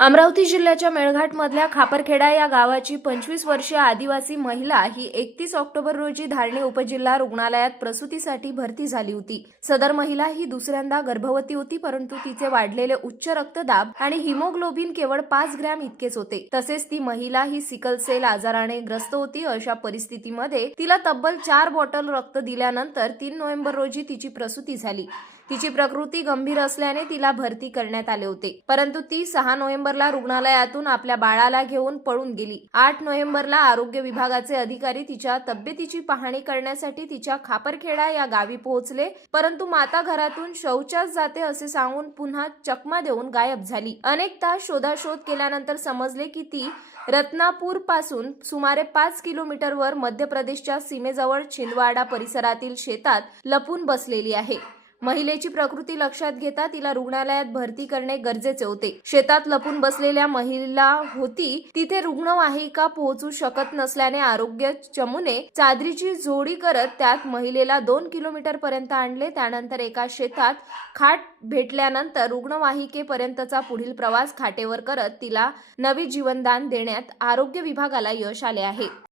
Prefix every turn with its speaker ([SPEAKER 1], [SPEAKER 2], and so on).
[SPEAKER 1] अमरावती जिल्ह्याच्या मेळघाट मधल्या खापरखेडा या गावाची पंचवीस वर्षीय आदिवासी महिला ही एकतीस ऑक्टोबर रोजी धारणी उपजिल्हा रुग्णालयात प्रसूतीसाठी भरती झाली होती. सदर महिला ही दुसऱ्यांदा गर्भवती होती परंतु तिचे वाढलेले उच्च रक्तदाब आणि हिमोग्लोबिन केवळ पाच ग्रॅम इतकेच होते. तसेच ती महिला ही सिकल सेल आजाराने ग्रस्त होती. अशा परिस्थितीमध्ये तिला तब्बल चार बॉटल रक्त दिल्यानंतर तीन नोव्हेंबर रोजी तिची प्रसूती झाली. तिची प्रकृती गंभीर असल्याने तिला भरती करण्यात आले होते. परंतु ती सहा नोव्हेंबर नोव्हेंबरला रुग्णालयातून आपल्या बाळाला घेऊन पळून गेली. आठ नोव्हेंबरला आरोग्य विभागाचे अधिकारी तिच्या तब्येतीची पाहणी करण्यासाठी तिच्या खापरखेडा या गावी पोहोचले. परंतु माता घरातून शौचास जाते असे सांगून पुन्हा चकमा देऊन गायब झाली. अनेक तास शोधाशोध केल्यानंतर समजले की ती रत्नापूरपासून सुमारे पाच किलोमीटरवर मध्य प्रदेशच्या सीमेजवळ छिंदवाडा परिसरातील शेतात लपून बसलेली आहे. महिलेची प्रकृती लक्षात घेता तिला रुग्णालयात भरती करणे गरजेचे होते. शेतात लपून बसलेल्या महिला होती. तिथे रुग्णवाहिका पोहोचू शकत नसल्याने आरोग्य चमूने चादरीची जोडी करत त्यात महिलेला दोन किलोमीटर पर्यंत आणले. त्यानंतर एका शेतात खाट भेटल्यानंतर रुग्णवाहिकेपर्यंतचा पुढील प्रवास खाटेवर करत तिला नवे जीवनदान देण्यात आरोग्य विभागाला यश आले आहे.